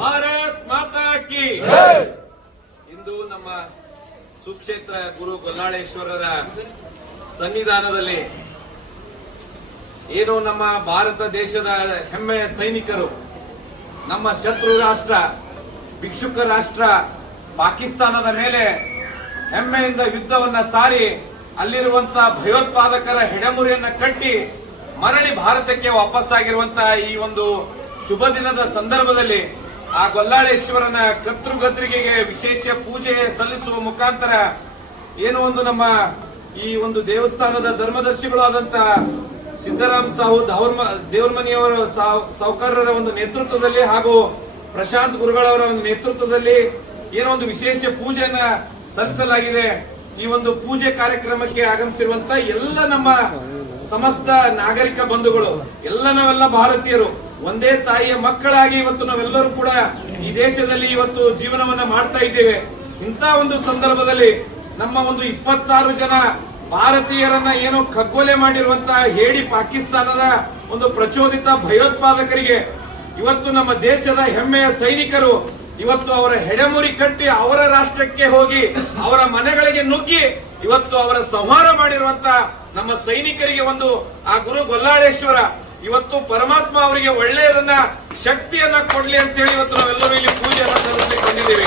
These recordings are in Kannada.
ಭಾರತ್ ಮಾತಾ ಕಿ ಇಂದು ನಮ್ಮ ಸುಕ್ಷೇತ್ರ ಗುರು ಗೊಲ್ಲಾಳೇಶ್ವರರ ಸನ್ನಿಧಾನದಲ್ಲಿ ಏನು ನಮ್ಮ ಭಾರತ ದೇಶದ ಹೆಮ್ಮೆಯ ಸೈನಿಕರು, ನಮ್ಮ ಶತ್ರು ರಾಷ್ಟ್ರ, ಭಿಕ್ಷುಕ ರಾಷ್ಟ್ರ, ಪಾಕಿಸ್ತಾನದ ಮೇಲೆ ಹೆಮ್ಮೆಯಿಂದ ಯುದ್ಧವನ್ನ ಸಾರಿ ಅಲ್ಲಿರುವಂತ ಭಯೋತ್ಪಾದಕರ ಹೆಡೆಮುರಿಯನ್ನ ಕಟ್ಟಿ ಮರಳಿ ಭಾರತಕ್ಕೆ ವಾಪಸ್ಸಾಗಿರುವಂತಹ ಈ ಒಂದು ಶುಭ ದಿನದ ಸಂದರ್ಭದಲ್ಲಿ ಆ ಗೊಲ್ಲಾಳೇಶ್ವರನ ಕರ್ತೃಗದ್ರಿಗೆಗೆ ವಿಶೇಷ ಪೂಜೆ ಸಲ್ಲಿಸುವ ಮುಖಾಂತರ ಏನು ಒಂದು ನಮ್ಮ ಈ ಒಂದು ದೇವಸ್ಥಾನದ ಧರ್ಮದರ್ಶಿಗಳು ಆದಂತ ಸಿದ್ದರಾಮ್ ಸಾಹು, ಧರ್ಮ, ದೇವ್ರಮನಿಯವರ ಸಾವ್- ಸಾವ್ಕಾರರ ಒಂದು ನೇತೃತ್ವದಲ್ಲಿ ಹಾಗೂ ಪ್ರಶಾಂತ್ ಗುರುಗಳವರ ಒಂದು ನೇತೃತ್ವದಲ್ಲಿ ಏನೋ ಒಂದು ವಿಶೇಷ ಪೂಜೆಯನ್ನ ಸಲ್ಲಿಸಲಾಗಿದೆ. ಈ ಒಂದು ಪೂಜೆ ಕಾರ್ಯಕ್ರಮಕ್ಕೆ ಆಗಮಿಸಿರುವಂತ ಎಲ್ಲ ನಮ್ಮ ಸಮಸ್ತ ನಾಗರಿಕ ಬಂಧುಗಳು, ಎಲ್ಲ ನಾವೆಲ್ಲ ಭಾರತೀಯರು ಒಂದೇ ತಾಯಿಯ ಮಕ್ಕಳಾಗಿ ಇವತ್ತು ನಾವೆಲ್ಲರೂ ಕೂಡ ಈ ದೇಶದಲ್ಲಿ ಇವತ್ತು ಜೀವನವನ್ನ ಮಾಡ್ತಾ ಇದ್ದೇವೆ. ಇಂಥ ಒಂದು ಸಂದರ್ಭದಲ್ಲಿ ನಮ್ಮ ಒಂದು ಇಪ್ಪತ್ತಾರು ಜನ ಭಾರತೀಯರನ್ನ ಏನೋ ಕಗ್ಗೊಲೆ ಮಾಡಿರುವಂತಹ ಹೇಳಿ ಪಾಕಿಸ್ತಾನದ ಒಂದು ಪ್ರಚೋದಿತ ಭಯೋತ್ಪಾದಕರಿಗೆ ಇವತ್ತು ನಮ್ಮ ದೇಶದ ಹೆಮ್ಮೆಯ ಸೈನಿಕರು ಇವತ್ತು ಅವರ ಹೆಡೆಮುರಿ ಕಟ್ಟಿ ಅವರ ರಾಷ್ಟ್ರಕ್ಕೆ ಹೋಗಿ ಅವರ ಮನೆಗಳಿಗೆ ನುಗ್ಗಿ ಇವತ್ತು ಅವರ ಸಂಹಾರ ಮಾಡಿರುವಂತ ನಮ್ಮ ಸೈನಿಕರಿಗೆ ಒಂದು ಆ ಗುರು ಗೊಲ್ಲಾಳೇಶ್ವರ ಇವತ್ತು ಪರಮಾತ್ಮ ಅವರಿಗೆ ಒಳ್ಳೆಯದನ್ನ, ಶಕ್ತಿಯನ್ನ ಕೊಡ್ಲಿ ಅಂತ ಹೇಳಿ ಇವತ್ತು ನಾವೆಲ್ಲರೂ ಇಲ್ಲಿ ಪೂಜೆಯನ್ನ ಸಲ್ಲಿಸಲಿಕ್ಕೆ ಬಂದಿದ್ದೀವಿ.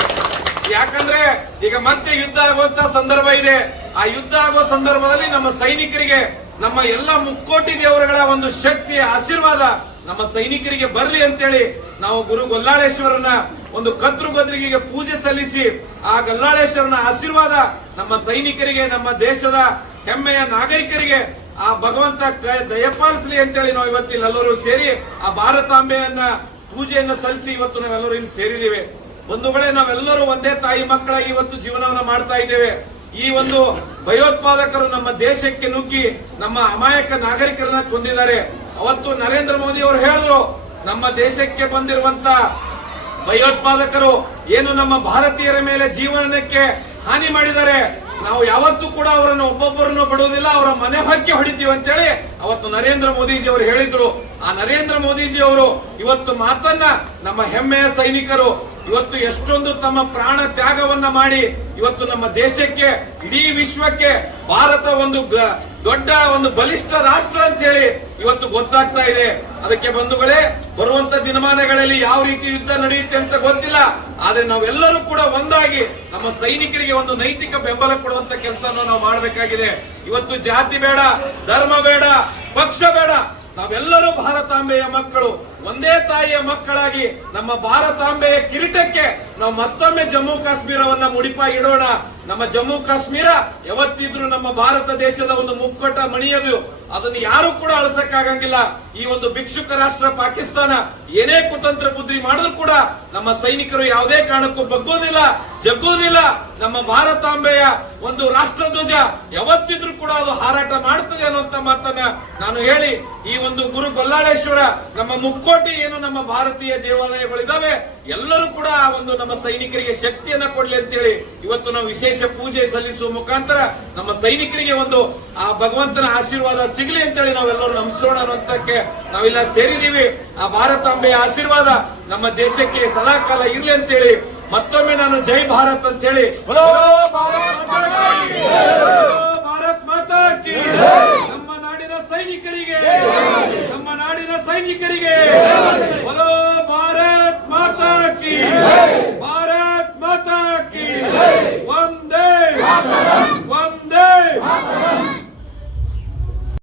ಯಾಕಂದ್ರೆ ಈಗ ಮತ್ತೆ ಯುದ್ಧ ಆಗುವಂತ ಸಂದರ್ಭ ಇದೆ. ಆ ಯುದ್ಧ ಆಗುವ ಸಂದರ್ಭದಲ್ಲಿ ನಮ್ಮ ಸೈನಿಕರಿಗೆ, ನಮ್ಮ ಎಲ್ಲ ಮುಕ್ಕೋಟಿ ದೇವರುಗಳ ಒಂದು ಶಕ್ತಿ, ಆಶೀರ್ವಾದ ನಮ್ಮ ಸೈನಿಕರಿಗೆ ಬರಲಿ ಅಂತೇಳಿ ನಾವು ಗುರು ಗೊಲ್ಲಾಳೇಶ್ವರನ ಒಂದು ಕತ್ರು ಗದ್ರಿಗೆಗೆ ಪೂಜೆ ಸಲ್ಲಿಸಿ, ಆ ಗಲ್ಲಾಳೇಶ್ವರನ ಆಶೀರ್ವಾದ ನಮ್ಮ ಸೈನಿಕರಿಗೆ, ನಮ್ಮ ದೇಶದ ಹೆಮ್ಮೆಯ ನಾಗರಿಕರಿಗೆ ಆ ಭಗವಂತ ದಯಪಾಲಿಸಲಿ ಅಂತೇಳಿ ನಾವು ಇವತ್ತು ಎಲ್ಲರೂ ಸೇರಿ ಆ ಭಾರತಾಂಬೆಯನ್ನ ಪೂಜೆಯನ್ನು ಸಲ್ಲಿಸಿ ಇವತ್ತು ನಾವೆಲ್ಲರೂ ಇಲ್ಲಿ ಸೇರಿದ್ದೇವೆ. ಬಂಧುಗಳೇ ನಾವೆಲ್ಲರೂ ಒಂದೇ ತಾಯಿ ಮಕ್ಕಳಾಗಿ ಇವತ್ತು ಜೀವನವನ್ನ ಮಾಡ್ತಾ ಇದ್ದೇವೆ. ಈ ಒಂದು ಭಯೋತ್ಪಾದಕರು ನಮ್ಮ ದೇಶಕ್ಕೆ ನುಗ್ಗಿ ನಮ್ಮ ಅಮಾಯಕ ನಾಗರಿಕರನ್ನ ಕೊಂದಿದ್ದಾರೆ. ಅವತ್ತು ನರೇಂದ್ರ ಮೋದಿ ಅವರು ಹೇಳಿದ್ರು, ನಮ್ಮ ದೇಶಕ್ಕೆ ಬಂದಿರುವಂತ ಭಯೋತ್ಪಾದಕರು ಏನು ನಮ್ಮ ಭಾರತೀಯರ ಮೇಲೆ ಜೀವನಕ್ಕೆ ಹಾನಿ ಮಾಡಿದ್ದಾರೆ. ನಾವು ಯಾವತ್ತೂ ಕೂಡ ಅವರನ್ನು ಒಬ್ಬೊಬ್ಬರನ್ನು ಬಿಡುವುದಿಲ್ಲ, ಅವರ ಮನೆ ಹಕ್ಕಿ ಹೊಡಿತೀವಿ ಅಂತೇಳಿ ಅವತ್ತು ನರೇಂದ್ರ ಮೋದಿಜಿ ಅವರು ಹೇಳಿದ್ರು. ಆ ನರೇಂದ್ರ ಮೋದಿಜಿ ಅವರು ಇವತ್ತು ಮಾತನ್ನ ನಮ್ಮ ಹೆಮ್ಮೆಯ ಸೈನಿಕರು, ಇವತ್ತು ಎಷ್ಟೊಂದು ತಮ್ಮ ಪ್ರಾಣ ತ್ಯಾಗವನ್ನ ಮಾಡಿ, ಇವತ್ತು ನಮ್ಮ ದೇಶಕ್ಕೆ, ಇಡೀ ವಿಶ್ವಕ್ಕೆ ಭಾರತ ಒಂದು ದೊಡ್ಡ ಒಂದು ಬಲಿಷ್ಠ ರಾಷ್ಟ್ರ ಅಂತ ಹೇಳಿ ಇವತ್ತು ಗೊತ್ತಾಗ್ತಾ ಇದೆ. ಅದಕ್ಕೆ ಬಂಧುಗಳೇ, ಬರುವಂತ ದಿನಮಾನಗಳಲ್ಲಿ ಯಾವ ರೀತಿ ಯುದ್ಧ ನಡೆಯುತ್ತೆ ಅಂತ ಗೊತ್ತಿಲ್ಲ. ಆದ್ರೆ ನಾವೆಲ್ಲರೂ ಕೂಡ ಒಂದಾಗಿ ನಮ್ಮ ಸೈನಿಕರಿಗೆ ಒಂದು ನೈತಿಕ ಬೆಂಬಲ ಕೊಡುವಂತ ಕೆಲಸವನ್ನು ನಾವು ಮಾಡಬೇಕಾಗಿದೆ. ಇವತ್ತು ಜಾತಿ ಬೇಡ, ಧರ್ಮ ಬೇಡ, ಪಕ್ಷ ಬೇಡ. ನಾವೆಲ್ಲರೂ ಭಾರತಾಂಬೆಯ ಮಕ್ಕಳು. ಒಂದೇ ತಾಯಿಯ ಮಕ್ಕಳಾಗಿ ನಮ್ಮ ಭಾರತಾಂಬೆಯ ಕಿರೀಟಕ್ಕೆ ನಾವು ಮತ್ತೊಮ್ಮೆ ಜಮ್ಮು ಕಾಶ್ಮೀರವನ್ನ ಮುಡಿಪಾಗಿ ಇಡೋಣ. ನಮ್ಮ ಜಮ್ಮು ಕಾಶ್ಮೀರ ಯಾವತ್ತಿದ್ರು ನಮ್ಮ ಭಾರತ ದೇಶದ ಒಂದು ಮುಕ್ಕಟ ಮಣಿಯದು. ಅದನ್ನು ಯಾರು ಕೂಡ ಅಳಸಕ್ಕಾಗಂಗಿಲ್ಲ. ಈ ಒಂದು ಭಿಕ್ಷುಕ ರಾಷ್ಟ್ರ ಪಾಕಿಸ್ತಾನ ಏನೇ ಕುತಂತ್ರ ಬುದ್ಧಿ ಮಾಡಿದ್ರು ಕೂಡ ನಮ್ಮ ಸೈನಿಕರು ಯಾವುದೇ ಕಾರಣಕ್ಕೂ ಬಗ್ಗೋದಿಲ್ಲ, ಜಗ್ಗೋದಿಲ್ಲ. ನಮ್ಮ ಭಾರತಾಂಬೆಯ ಒಂದು ರಾಷ್ಟ್ರಧ್ವಜ ಯಾವತ್ತಿದ್ರು ಕೂಡ ಅದು ಹಾರಾಟ ಮಾಡ್ತದೆ ಅನ್ನುವಂತ ಮಾತನ್ನ ನಾನು ಹೇಳಿ. ಈ ಒಂದು ಗುರು ಗೊಲ್ಲಾಳೇಶ್ವರ ನಮ್ಮ ಮುಕ್ಕೋಟಿ ಏನು ನಮ್ಮ ಭಾರತೀಯ ದೇವಾಲಯಗಳಿದಾವೆ ಎಲ್ಲರೂ ಕೂಡ ಆ ಒಂದು ನಮ್ಮ ಸೈನಿಕರಿಗೆ ಶಕ್ತಿಯನ್ನ ಕೊಡ್ಲಿ ಅಂತೇಳಿ ಇವತ್ತು ನಾವು ವಿಶೇಷ ಪೂಜೆ ಸಲ್ಲಿಸುವ ಮುಖಾಂತರ ನಮ್ಮ ಸೈನಿಕರಿಗೆ ಒಂದು ಆ ಭಗವಂತನ ಆಶೀರ್ವಾದ ಸಿಗಲಿ ಅಂತೇಳಿ ನಾವೆಲ್ಲರೂ ನಮಿಸೋಣ ಅನ್ನೋಂತಕ್ಕೆ ನಾವೆಲ್ಲ ಸೇರಿದೀವಿ. ಆ ಭಾರತಾಂಬೆಯ ಆಶೀರ್ವಾದ ನಮ್ಮ ದೇಶಕ್ಕೆ ಸದಾಕಾಲ ಇರ್ಲಿ ಅಂತೇಳಿ. ಮತ್ತೊಮ್ಮೆ ನಾನು ಜೈ ಭಾರತ್ ಅಂತ ಹೇಳಿ ಭಾರತ್ ಮಾತಾ! ನಮ್ಮ ನಾಡಿನ ಸೈನಿಕರಿಗೆ ಸೈನಿಕರಿಗೆ.